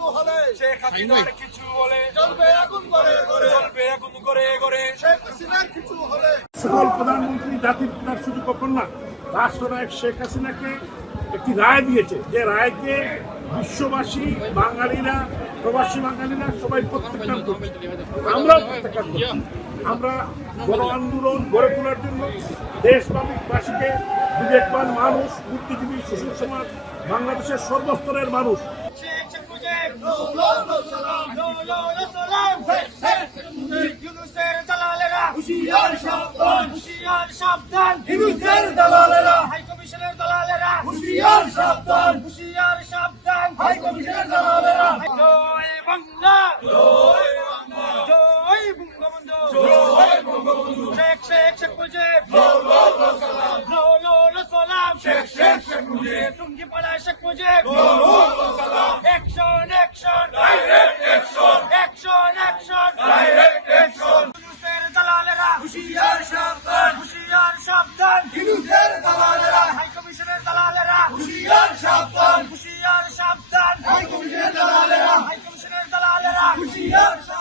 কিছু হলে শেখ হাসিনার কিছু হলে চলবে আগুন করে করে। চলবে আগুন করে করে। শেখ হাসিনার কিছু হলে। সকল প্রধানমন্ত্রী জাতির পিতার শুধু কন্যা রাষ্ট্রনায়ক শেখ হাসিনাকে একটি রায় দিয়েছে। যে রায়কে বিশ্ববাসী বাঙালিরা প্রবাসী বাঙালিরা সবাই প্রত্যাখ্যান করছে। আমরাও প্রত্যাখ্যান করছি। আমরা গণ আন্দোলন গড়ে তোলার জন্য দেশবাসীকে বিবেকবান মানুষ বুদ্ধিজীবী সুশীল সমাজ বাংলাদেশের সর্বস্তরের মানুষ। Hüsiyar şaptan, Hüsiyar şaptan, Hüsiyar dalalara, Hay komisyoner dalalara, Hüsiyar şaptan, Hüsiyar şaptan, Hay komisyoner dalalara. Joy Bangla, Joy Bangla, Joy Bungamundu, Joy Bungamundu, Şek Şek Şek Mujib, Lo Lo Lo Salam, Lo Lo Lo Salam, Şek Şek Şek Mujib, Tungi Pala Şek Mujib, Lo Lo Yeah.